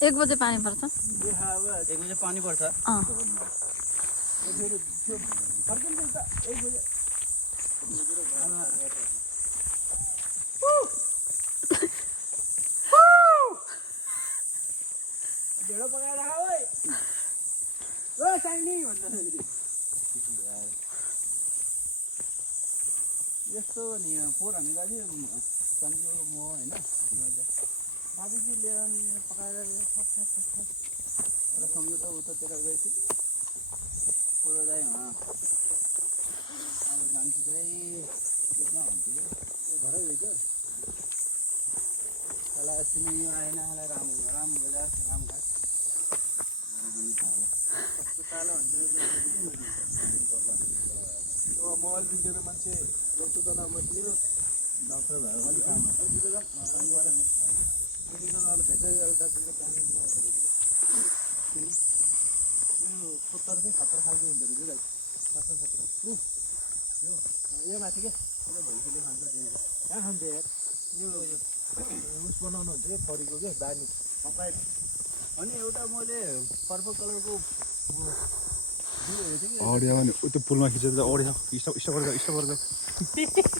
1 बजे पानी पर्छ 1 बजे पानी पर्छ ढेडो पकाएर खा ओइ ओ साइनी भन्दा यस्तो नि पोर हामी गाडी सन्जो म हैन बाबुजीले पकाएर ठक र सम्झौता उतातिर गएछु पोर जाए अब जान्छु चाहिँ त्यसमा हुन्थ्यो घरै गएछ साला अस्ति यो आएन होला राम बजार राम घाट तालो हुन्छ मोबाइल बिग्रेर मान्छे डक्टर त नबस्यो डक्टर भएर पनि काम खतर चाहिँ खतर खालको हुँदो रहेछ यो माथि के भैँसीले खान्छ कहाँ खान्छ यार यो उस बनाउनु हुन्छ कि फरीको के बानी अनि एउटा मैले पर्पल कलरको अडियो भने त्यो पुलमा खिचेर अडियो स्टप गरेर